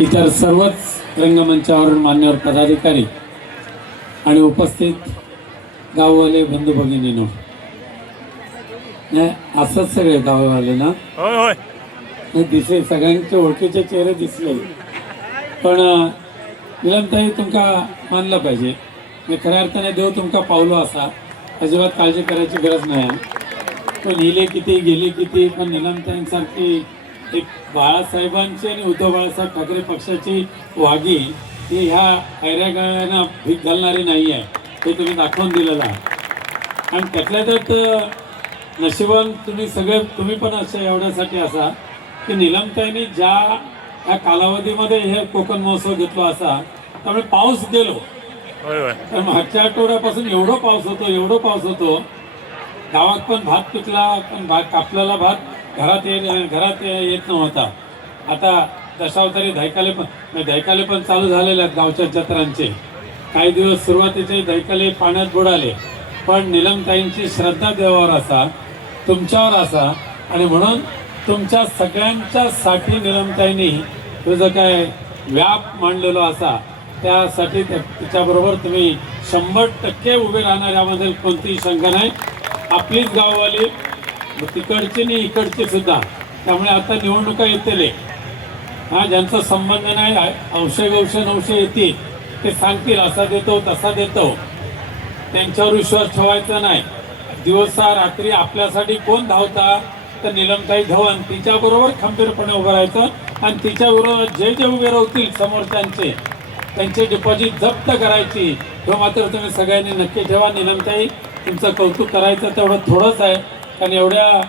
इतर सर्वच रंगमंचावरून मान्यवर पदाधिकारी आणि उपस्थित गाववाले बंधू भगिनीनो. नाही असंच सगळे गाववाले ना? होय होय. नाही दिसे सगळ्यांचे ओळखीचे चेहरे दिसले. पण अं, निलमताई तुमका मानलं पाहिजे. मी खऱ्या अर्थाने देव तुमका पावलो असा. अजिबात काळजी करायची गरज नाही. पण लिहिले किती गेले किती पण निलमताईंसारखी एक बाळासाहेबांची आणि उद्धव बाळासाहेब ठाकरे पक्षाची वागी ही ह्या ऐऱ्यागाळ्यांना भीक घालणारी नाही आहे. हे तुम्ही दाखवून दिलेलं आहे. आणि त्यातल्या त्यात नशिबान तुम्ही सगळे तुम्ही पण असे एवढ्यासाठी असा की निलमताईने ज्या या कालावधीमध्ये हे कोकण महोत्सव घेतला असा त्यामुळे पाऊस गेलो. तर मागच्या आठवड्यापासून एवढं पाऊस होतो एवढं पाऊस होतो. गावात पण भात पिकला पण भात कापलेला भात. घरात ये घरात येत नव्हता. आता दशावतारी धैकाले पण धैकाले पण चालू झालेले आहेत गावच्या जत्रांचे. काही दिवस सुरुवातीचे धैकाले पाण्यात बुडाले. पण निलमताईंची श्रद्धा देवावर असा तुमच्यावर असा आणि म्हणून तुमच्या सगळ्यांच्या साठी निलमताईंनी तुझं काय व्याप मांडलेलो असा त्यासाठी त्या- तिच्याबरोबर तुम्ही शंभर टक्के उभे राहणार कोणतीही शंका नाही. आपलीच गाववाली तिकडची नाही इकडची सुद्धा. त्यामुळे आता निवडणुका येतील. हा ज्यांचा संबंध नाही अंशे गौश नवशे येतील ते सांगतील असा देतो तसा देतो. त्यांच्यावर विश्वास ठेवायचा नाही. दिवसा रात्री आपल्यासाठी कोण धावता तर निलमताई धवन तिच्याबरोबर खंबीरपणे उभं राहायचं आणि तिच्या जे जे उभे राहतील समोरच्यांचे त्यांचे डिपॉझिट जप्त करायची. हे मात्र तुम्ही सगळ्यांनी नक्की ठेवा. निलमताई तुमचं कौतुक करायचं तेवढं थोडंच आहे. कारण एवढ्या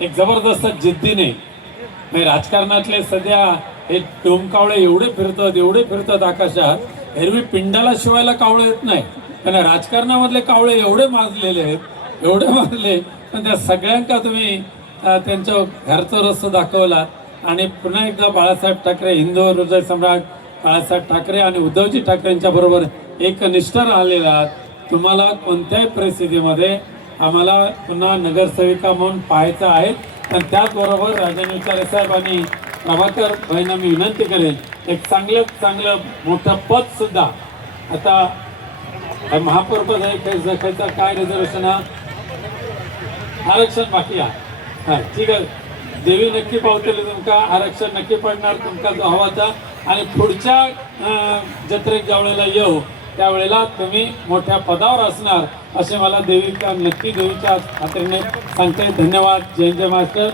एक जबरदस्त जिद्दीने म्हणजे राजकारणातले सध्या हे टोमकावळे एवढे फिरतात एवढे फिरतात आकाशात. एरवी पिंडाला शिवायला कावळे येत नाही. कारण राजकारणामधले कावळे एवढे माजलेले आहेत एवढे माजले पण त्या सगळ्यांका तुम्ही त्यांच्या घरचं रस्ता दाखवलात. आणि पुन्हा एकदा बाळासाहेब ठाकरे हिंदू हृदय सम्राट बाळासाहेब ठाकरे आणि उद्धवजी ठाकरेंच्या बरोबर एकनिष्ठ राहिलेला आहात. तुम्हाला कोणत्याही परिस्थितीमध्ये आम्हाला पुन्हा नगरसेविका म्हणून पाहायचं आहे. आणि त्याचबरोबर राजन विचारे साहेब आणि प्रभाकर भाईंना मी विनंती करेन एक चांगलं चांगलं मोठं पद सुद्धा. आता महापौर पद आहे काही जखायचा काय रिझर्वेशन हा? आरक्षण बाकी आहे. हा ठीक आहे. देवी नक्की पावतली तुमका आरक्षण नक्की पडणार तुमका जो हवाचा. आणि पुढच्या अं, जत्रेत ज्या वेळेला येऊ त्यावेळेला तुम्ही मोठ्या पदावर असणार असे मला देवीच्या नक्की देवीच्या खात्रीने सांगते. धन्यवाद. जय जय मास्टर